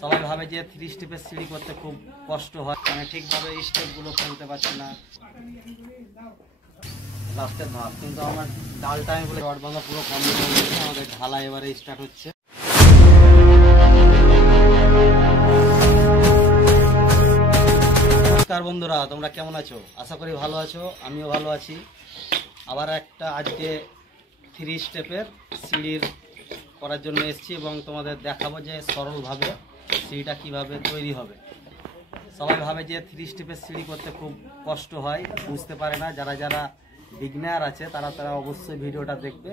সবাই ভাবে যে 3 স্টেপের সিঁড়ি করতে খুব কষ্ট হয়, মানে ঠিকভাবে স্টেপগুলো ফেলতে পারছে না, লাস্টের ধাপ। কিন্তু আমার ডালটা আমি বলে রড ভাঙা পুরো কমপ্লিট হয়ে গেছে, আমাদের ঢালা এবারে স্টার্ট হচ্ছে। নমস্কার বন্ধুরা, তোমরা কেমন আছো? আশা করি ভালো আছো, আমিও ভালো আছি। আবার একটা আজকে 3 স্টেপের সিঁড়ির করার জন্য এসেছি এবং তোমাদের দেখাবো যে সরলভাবে সিঁড়িটা কিভাবে তৈরি হবে। সবাই ভাবে যে 3 স্টেপের সিঁড়ি করতে খুব কষ্ট হয়, বুঝতে পারে না। যারা যারা বিগিনার আছে তারা অবশ্যই ভিডিওটা দেখবে,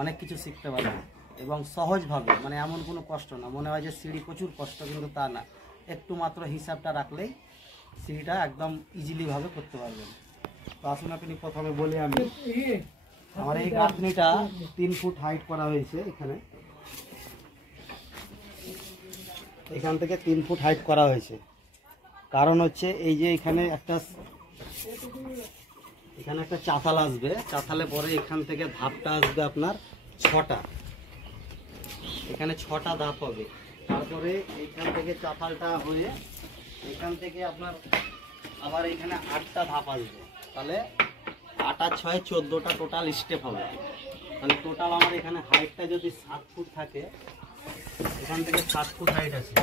অনেক কিছু শিখতে পারবে এবং সহজভাবে, মানে এমন কোনো কষ্ট না। মনে হয় যে সিঁড়ি প্রচুর কষ্ট, কিন্তু তা না। একটু মাত্র হিসাবটা রাখলেই সিঁড়িটা একদম ইজিলিভাবে করতে পারবেন। তো আসুন আপনি প্রথমে বলি, আমি আমার এই গাঁথনিটা 3 ফুট হাইট করা হয়েছে। এখান থেকে 3 ফুট হাইট করা হয়েছে। কারণ হচ্ছে এই যে এখানে একটা চাতাল আসবে, চাতালে পরে এখান থেকে ধাপটা আসবে আপনার 6টা, এখানে 6টা ধাপ হবে। তারপরে এইখান থেকে চাতালটা হয়ে এখান থেকে আপনার আবার এখানে 8টা ধাপ আসবে। তাহলে 8 আর 6 14টা টোটাল স্টেপ হবে। তাহলে টোটাল আমার এখানে হাইটটা যদি 7 ফুট থাকে, এখান থেকে 7 ফুট হাইট আছে।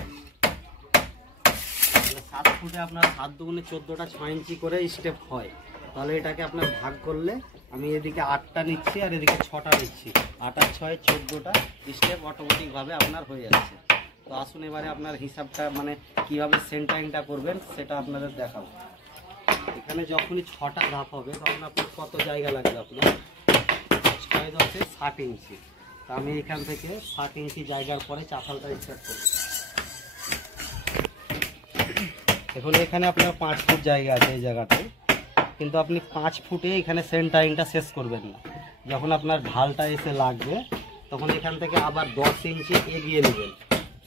7 ফুটে আপনার 7 দুগুণে 14টা 6 ইঞ্চি করে স্টেপ হয়। তাহলে এটাকে আপনার ভাগ করলে আমি এদিকে 8টা নিচ্ছি আর এদিকে 6টা নিচ্ছি, 8 আর 6 14টা স্টেপ অটোমেটিকভাবে আপনার হয়ে যাচ্ছে। তো আসুন এবারে আপনার হিসাবটা, মানে কীভাবে সেন্টারিংটা করবেন সেটা আপনাদের দেখাবো। এখানে যখনই 6টা ধাপ হবে তখন আপনার কত জায়গা লাগবে? আপনার 6 10 60 ইঞ্চি। তো আমি এখান থেকে 60 ইঞ্চি জায়গার পরে চাতালটা স্টার্ট করব। এখন এখানে আপনার 5 ফুট জায়গা আছে এই জায়গাটায়, কিন্তু আপনি 5 ফুটে এখানে সেন্টারিংটা শেষ করবেন না। যখন আপনার ঢালটা এসে লাগবে তখন এখান থেকে আবার 10 ইঞ্চি এগিয়ে নেবেন।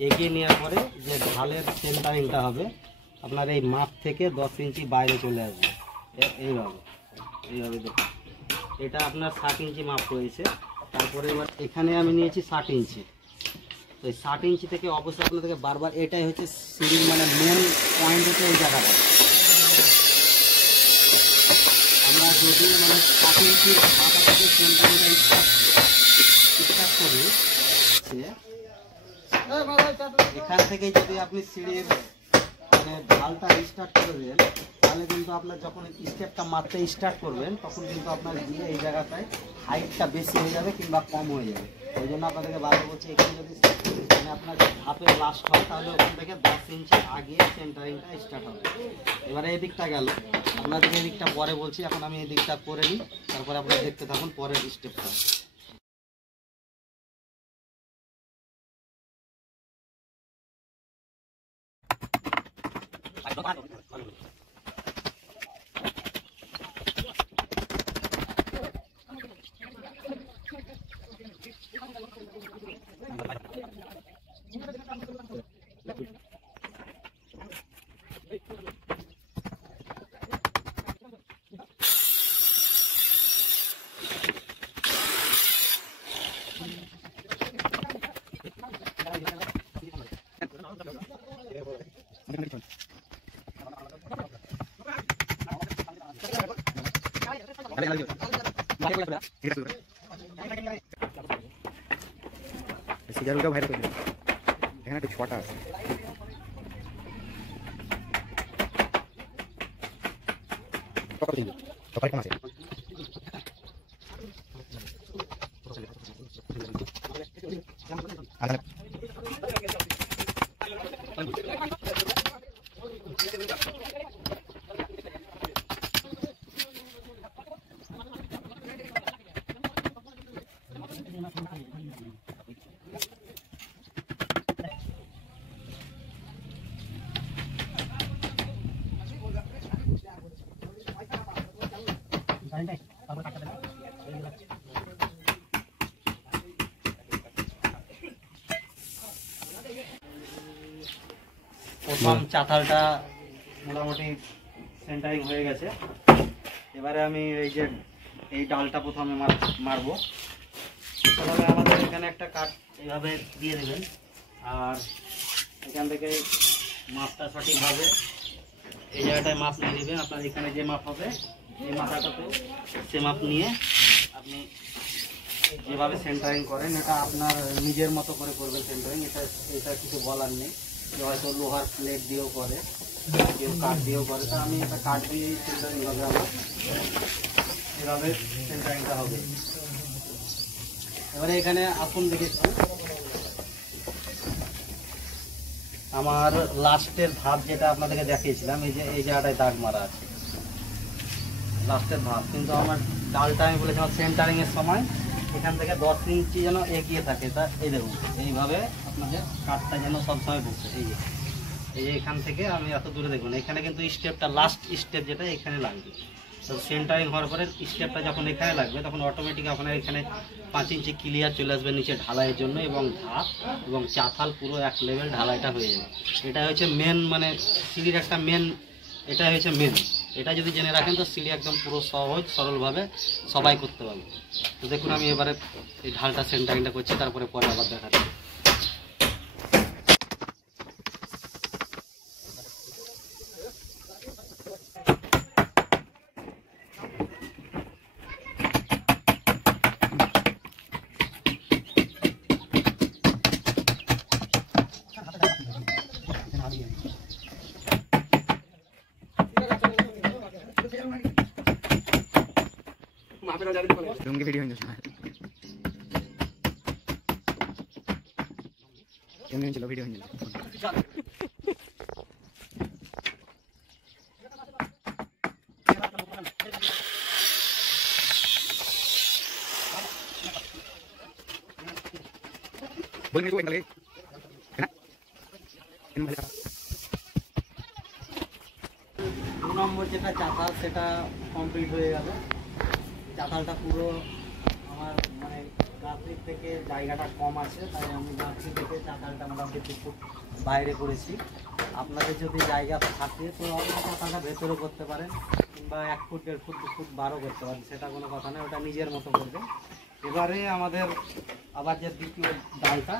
এগিয়ে নেওয়ার পরে যে ঢালের সেন্টারিংটা হবে আপনার এই মাপ থেকে 10 ইঞ্চি বাইরে চলে আসবে। এইভাবে দেখুন, এটা আপনার 60 ইঞ্চি মাপ হয়েছে। তারপরে এবার এখানে আমি নিয়েছি 60 ইঞ্চি। তো এই 60 ইঞ্চি থেকে অবশ্যই আপনাদেরকে বারবার, এটাই হচ্ছে সিঁড়ির মানে মেন পয়েন্ট হচ্ছে এই জায়গাটা। আমরা যদি মানে 60 ইঞ্চির মাথা থেকে সেন্টারিংটা স্টার্ট করি, এখান থেকে যদি আপনি সিঁড়ির মানে ঢালটা স্টার্ট করে দেন, তাহলে কিন্তু আপনার যখন স্টেপটা মারতে স্টার্ট করবেন তখন কিন্তু আপনার গিয়ে এই জায়গাটায় হাইটটা বেশি হয়ে যাবে কিংবা কম হয়ে যাবে। ওই জন্য আপনাদেরকে বারবার বলছি, এখানে যদি মানে আপনার ধাপে লাস্ট হয় তাহলে ওখান থেকে 10 ইঞ্চি আগে সেন্টারিংটা স্টার্ট হবে। এবারে এই দিকটা গেল, আপনাদেরকে এই দিকটা পরে বলছি। এখন আমি এই দিকটা করে নিই, তারপরে আপনারা দেখতে থাকুন পরের স্টেপটা। সিগারেটটা বাইরে করে এখানে একটা 6টা আছে। কত আছে? প্রথম চাতালটা মোটামুটি সেন্টারিং হয়ে গেছে। এবারে আমি এই ডালটা প্রথমে মারবো। তাহলে আমাদের এখানে একটা কাট এইভাবে দিয়ে দেবেন, আর এখান এখান থেকে মাপটা সঠিকভাবে এই জায়গাটায় মাপ নিয়ে নেবেন। আপনার এখানে যে মাপ হবে এই মাথাটাতেও সে মাপ নিয়ে আপনি যেভাবে সেন্টারিং করেন এটা আপনার নিজের মতো করে করবেন সেন্টারিং। এটা কিছু বলার নেই, হয়তো লোহার প্লেট দিয়েও করে, কেউ কাঠ দিয়েও করে, তা আমি এটা কাঠ দিয়েই সেন্টারিং হবে। আমার এভাবে সেন্টারিংটা হবে। এবারে এখানে আসুন দেখেছি আমার লাস্টের ধাপ যেটা আপনাদেরকে দেখিয়েছিলাম, এই জায়গাটায় দাগ মারা আছে লাস্টের ধাপ, কিন্তু আমার ডালটা আমি বলেছিলাম সেন্টারিং এর সময় এখান থেকে 10 ইঞ্চি যেন এগিয়ে থাকে। তা এই দেখুন এইভাবে আপনাদের কাঠটা যেন সবসময় বসে, এই যে এখান থেকে আমি এত দূরে দেখুন, এখানে কিন্তু স্টেপটা লাস্ট স্টেপ যেটা এখানে লাগবে। তো সেন্টারিং হওয়ার পরে স্টেপটা যখন এখানে লাগবে তখন অটোমেটিক আপনার এখানে 5 ইঞ্চি ক্লিয়ার চলে আসবে নিচে ঢালাইয়ের জন্য, এবং ধাপ এবং চাতাল পুরো এক লেভেল ঢালাইটা হয়ে যাবে। এটা হচ্ছে মেন, মানে সিঁড়ির একটা মেন, এটা হচ্ছে মেন। এটা যদি জেনে রাখেন তো সিঁড়ি একদম পুরো সহজ সরলভাবে সবাই করতে পারবে। তো দেখুন আমি এবারে এই ঢালটা সেন্টারিংটা করছি, তারপরে পরে আবার দেখাচ্ছি। ভিডিও ছিল video boleh itu kali kena ini balik 2 নম্বর যেটা চাতাল সেটা কমপ্লিট হয়ে গেল। চাতালটা পুরো আমার মানে গাছটির থেকে জায়গাটা কম আছে, তাই আমি গাছটি থেকে চাতালটা মোটামুটি 2 ফুট বাইরে করেছি। আপনাদের যদি জায়গা থাকে তো আপনারা চাতালটা ভেতরে করতে পারেন, কিংবা 1 ফুট 1.5 ফুট 2 ফুট বারও করতে পারেন, সেটা কোনো কথা নয়, ওটা নিজের মতো করবে। এবারে আমাদের আবার যে দ্বিতীয় ডালটা,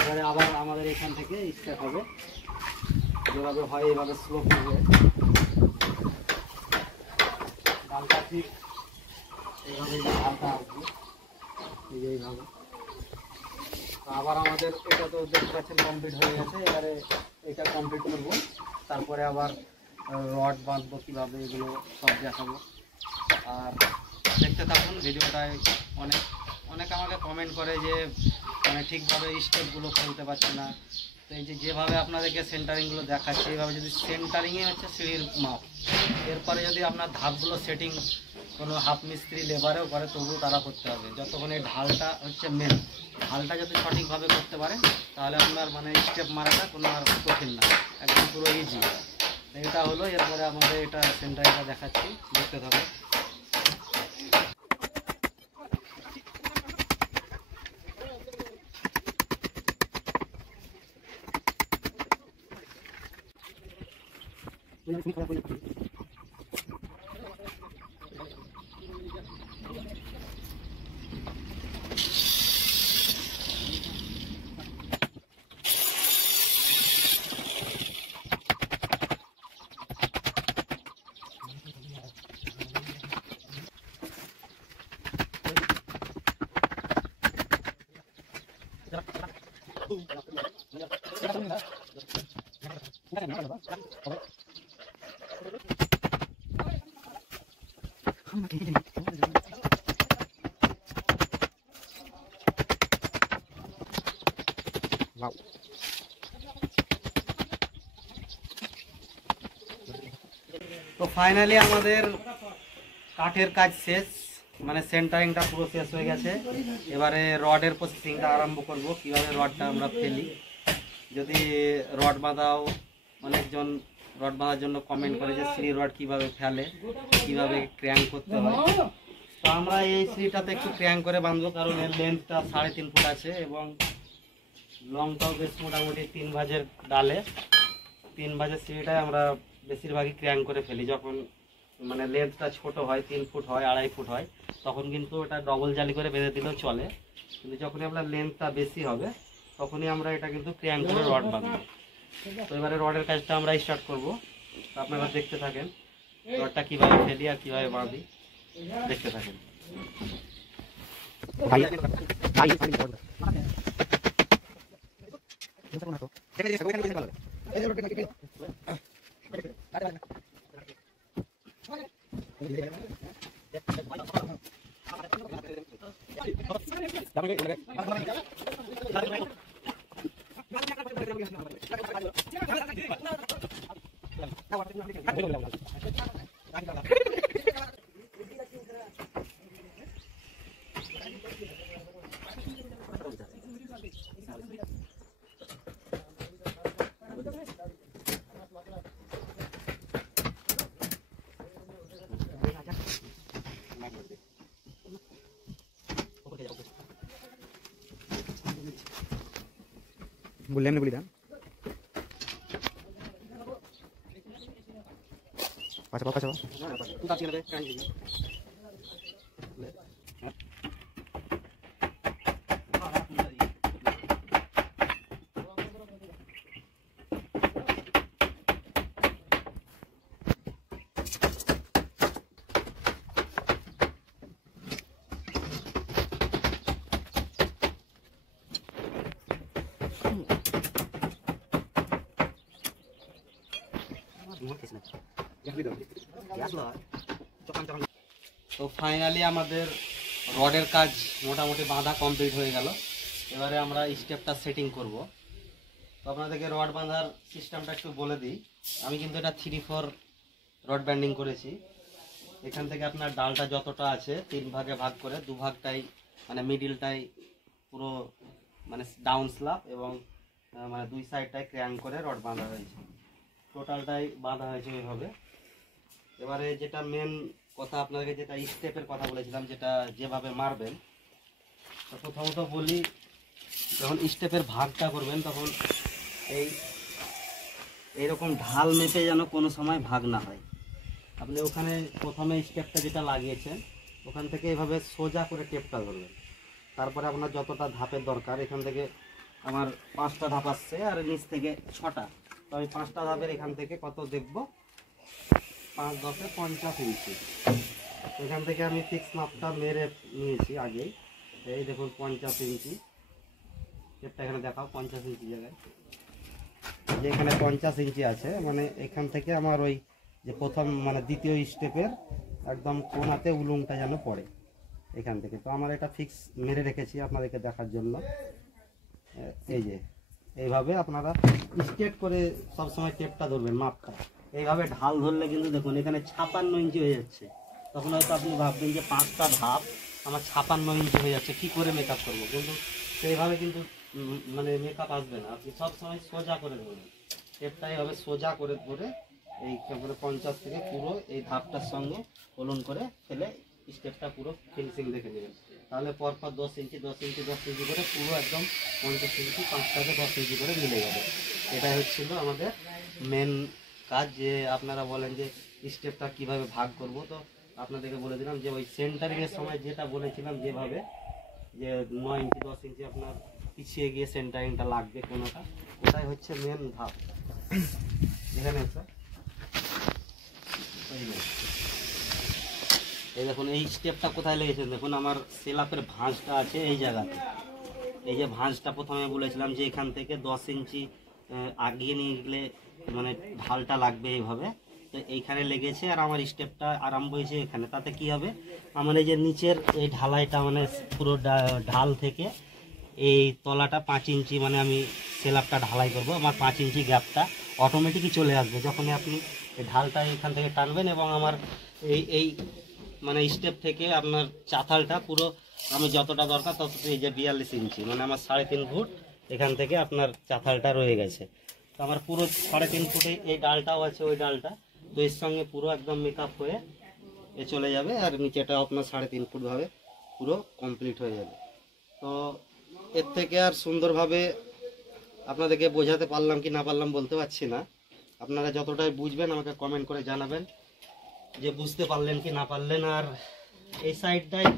এবারে আবার আমাদের এখান থেকে স্টার্ট হবে। যেভাবে হয় এইভাবে স্লোপ হবে ডালটা, ঠিক এইভাবে ডালটা আসবে এইভাবে। আবার আমাদের এটা তো দেখতে পাচ্ছেন কমপ্লিট হয়ে গেছে। এবারে এটা কমপ্লিট করবো, তারপরে আবার রড বাঁধবো কীভাবে, এগুলো সব দেখাবো। আর দেখতে থাকুন ভিডিওটায়। অনেক আমাকে কমেন্ট করে যে মানে ঠিকভাবে স্টেপগুলো ফেলতে পারছে না। তো এই যেভাবে আপনাদেরকে সেন্টারিংগুলো দেখাচ্ছে, এইভাবে যদি সেন্টারিংয়ে হচ্ছে সিঁড়ির মাপ, এরপরে যদি আপনার ধাপগুলো সেটিং কোনো হাফ মিস্ত্রি লেবারেও করে তবুও তারা করতে হবে। যতক্ষণ এই ঢালটা হচ্ছে মেন, ঢালটা যদি সঠিকভাবে করতে পারেন তাহলে আপনার মানে স্টেপ মারাটা কোনো আর কঠিন না, একদম পুরো ইজি। এটা হলো, এরপরে আমাদের এটা সেন্টারিংটা দেখাচ্ছি, দেখতে থাকুন। wow তো ফাইনালি আমাদের কাঠের কাজ শেষ, মানে সেন্টারিংটা পুরো শেষ হয়ে গেছে। এবারে রডের প্রসেসিংটা আরম্ভ করব, কিভাবে রডটা আমরা ফেলি। যদি রড বাঁধাও, অনেকজন রড বাঁধার জন্য কমেন্ট করে যে সিঁড়ি রড কিভাবে ফেলে, কিভাবে ক্র্যাঙ্ক করতে হয়। তো আমরা এই সিঁড়িটাতে একটু ক্র্যাঙ্ক করে বাঁধবো, কারণ এর লেন্থটা 3.5 ফুট আছে এবং লংটাও বেশ মোটামুটি 3 ভাঁজের ডালে 3 ভাঁজের সিঁড়িটায় আমরা বেশিরভাগই ক্র্যাঙ্ক করে ফেলি। যখন মানে লেন্থটা ছোট হয়, 3 ফুট হয়, 2.5 ফুট হয়, তখন কিন্তু ওটা ডবল জালি করে বেঁধে দিলেও চলে। কিন্তু যখনই আপনার লেন্থটা বেশি হবে তখনই আমরা এটা কিন্তু ক্র্যাঙ্ক করে রড বাঁধবো। তো এবারে রডের কাজটা আমরা স্টার্ট করব। তো আপনারা দেখতে থাকেন রডটা কীভাবে ফেলি আর কীভাবে বাঁধি, দেখতে থাকেন। বললাম না বলি দাম পাঁচ পাঁচ তো ফাইনালি আমাদের রডের কাজ মোটামুটি বাঁধা কমপ্লিট হয়ে গেল। এবারে আমরা স্টেপটা সেটিং করব। তো আপনাদেরকে রড বাঁধার সিস্টেমটা একটু বলে দিই। আমি কিন্তু এটা 3-4 রড ব্যান্ডিং করেছি। এখান থেকে আপনার ডালটা যতটা আছে 3 ভাগে ভাগ করে 2 ভাগটাই মানে মিডিলটাই পুরো মানে ডাউন স্ল্যাব এবং মানে 2 সাইডটাই ক্র্যাঙ্ক করে রড বাঁধা হয়েছে। টোটালটাই বাঁধা হয়েছে এইভাবে। এবারে যেটা মেন কথা আপনাদেরকে যেটা স্টেপের কথা বলেছিলাম, যেটা যেভাবে মারবেন, তো প্রথমত বলি যখন স্টেপের ভাগটা করবেন তখন এইরকম ঢাল মেপে যেন কোনো সময় ভাগ না হয়। আপনি ওখানে প্রথমে স্টেপটা যেটা লাগিয়েছেন ওখান থেকে এইভাবে সোজা করে টেপটা ধরবেন। তারপরে আপনার যতটা ধাপের দরকার, এখান থেকে আমার 5টা ধাপ আসছে আর নিচ থেকে 6টা, তো আমি 5টা ধাপের এখান থেকে কত দেখব 5 10 50 ইঞ্চি। এখান থেকে আমি ফিক্স মাপটা মেরে নিয়েছি আগেই। এই দেখুন 50 ইঞ্চি, টেপটা এখানে দেখাও 50 ইঞ্চি জায়গায়, যে এখানে 50 ইঞ্চি আছে, মানে এখান থেকে আমার ওই যে প্রথম মানে দ্বিতীয় স্টেপের একদম কোণাতে উলুংটা যেন পড়ে এখান থেকে। তো আমার এটা ফিক্স মেরে রেখেছি আপনাদেরকে দেখার জন্য। এই যে এইভাবে আপনারা স্ট্রেট করে সবসময় টেপটা ধরবেন, মাপটা এইভাবে ঢাল ধরলে কিন্তু দেখুন এখানে 56 ইঞ্চি হয়ে যাচ্ছে। তখন হয়তো আপনি ভাববেন যে 5টা ধাপ আমার 56 ইঞ্চি হয়ে যাচ্ছে, কী করে মেকআপ করবো, কিন্তু সেইভাবে কিন্তু মানে মেকআপ আসবে না। আপনি সবসময় সোজা করে ধরবেন টেপটা, এইভাবে সোজা করে ধরে এই মানে 50 থেকে পুরো এই ধাপটার সঙ্গে ওলন করে ফেলে স্টেপটা পুরো ফিনিশিং দেখে নেবেন। তাহলে পরপর 10 ইঞ্চি 10 ইঞ্চি 10 ইঞ্চি করে পুরো একদম 50 ইঞ্চি 5টাকে 10 ইঞ্চি করে মিলে যাবে। এটাই হচ্ছিল আমাদের মেন কাজ। যে আপনারা বলেন যে স্টেপটা কিভাবে ভাগ করব, তো আপনাদেরকে বলে দিলাম যে ওই সেন্টারিংয়ের সময় যেটা বলেছিলাম যেভাবে যে 9 ইঞ্চি 10 ইঞ্চি আপনার পিছিয়ে গিয়ে সেন্টারিংটা লাগবে কোনোটা, ওটাই হচ্ছে মেন ধাপ। এখানে স্যার এই দেখুন এই স্টেপটা কোথায় লেগেছে, দেখুন আমার সেলাপের ভাঁজটা আছে এই জায়গাতে। এই যে ভাঁজটা প্রথমে বলেছিলাম যে এখান থেকে 10 ইঞ্চি আগিয়ে নিয়ে গেলে মানে ঢালটা লাগবে এইভাবে, তো এইখানে লেগেছে আর আমার স্টেপটা আরম্ভ হয়েছে এখানে। তাতে কি হবে, আমার এই যে নিচের এই ঢালাইটা মানে পুরো ঢাল থেকে এই তলাটা 5 ইঞ্চি মানে আমি সেলাপটা ঢালাই করব, আমার 5 ইঞ্চি গ্যাপটা অটোমেটিকই চলে আসবে যখনই আপনি এই ঢালটা এখান থেকে টানবেন। এবং আমার এই মানে স্টেপ থেকে আপনার চাতালটা পুরো আমি যতটা দরকার ততটা, এই যে 42 ইঞ্চি মানে আমার 3.5 ফুট এখান থেকে আপনার চাতালটা রয়ে গেছে। তো আমার পুরো 3.5 ফুটে এই ডালটাও আছে, ওই ডালটা তো এর সঙ্গে পুরো একদম মেকআপ হয়ে এ চলে যাবে, আর নিচেটা আপনার 3.5 ফুট ভাবে পুরো কমপ্লিট হয়ে যাবে। তো এর থেকে আর সুন্দরভাবে আপনাদেরকে বোঝাতে পারলাম কি না পারলাম বলতে পারছি না। আপনারা যতটাই বুঝবেন আমাকে কমেন্ট করে জানাবেন যে বুঝতে পারলেন কি না পারলেন। আর এই সাইডটায়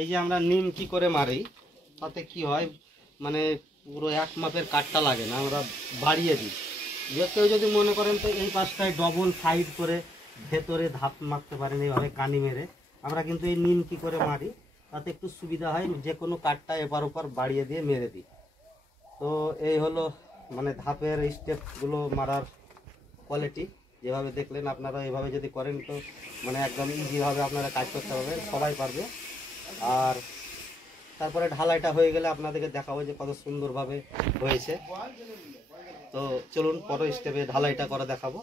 এই যে আমরা নিম কি করে মারি, তাতে কি হয় মানে পুরো এক মাপের কাঠটা লাগে না, আমরা বাড়িয়ে দিই। যে কেউ যদি মনে করেন তো এই পাশটায় ডবল সাইড করে ভেতরে ধাপ মারতে পারেন এইভাবে কানি মেরে। আমরা কিন্তু এই নিমকি করে মারি, তাতে একটু সুবিধা হয়, যে কোনো কাঠটা এপার ওপার বাড়িয়ে দিয়ে মেরে দিই। তো এই হলো মানে ধাপের স্টেপগুলো মারার কোয়ালিটি। যেভাবে দেখলেন আপনারা এইভাবে যদি করেন তো মানে একদম ইজিভাবে আপনারা কাজ করতে পারবেন, সবাই পারবে। আর তারপরে ঢালাইটা হয়ে গেলে আপনাদেরকে দেখাবো যে কত সুন্দরভাবে হয়েছে। তো চলুন পরের স্টেপে ঢালাইটা করে দেখাবো।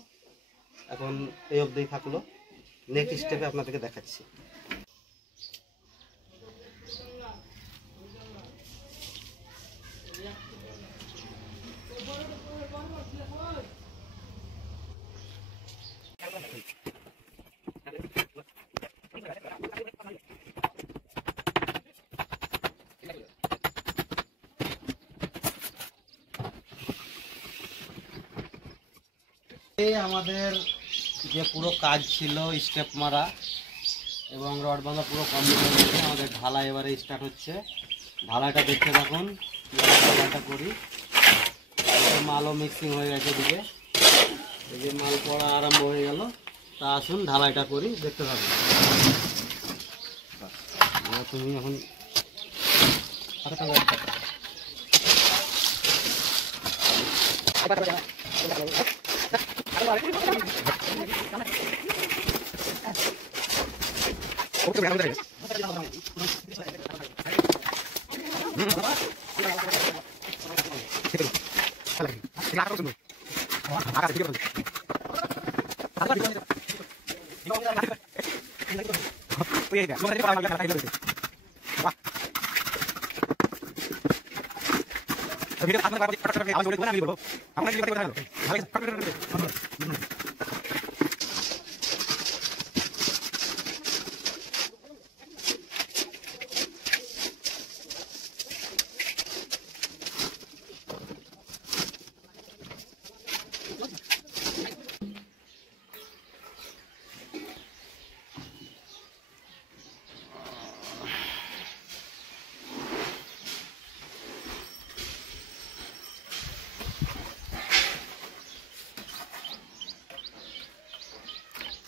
এখন এই অবধি থাকলো, নেক্সট স্টেপে আপনাদেরকে দেখাচ্ছি। এই আমাদের যে পুরো কাজ ছিল স্টেপ মারা এবং রড বাঁধা পুরো কমপ্লিট হয়ে গেছে। আমাদের ঢালাই এবারে স্টার্ট হচ্ছে। ঢালাইটা দেখতে থাকুন, ঢালাইটা করি। মালও মিক্সিং হয়ে গেছে এদিকে, এই যে মাল পড়া আরম্ভ হয়ে গেল। তা আসুন ঢালাইটা করি, দেখতে থাকুন। তুমি এখন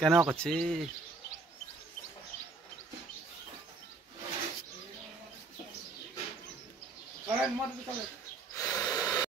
কেন করছি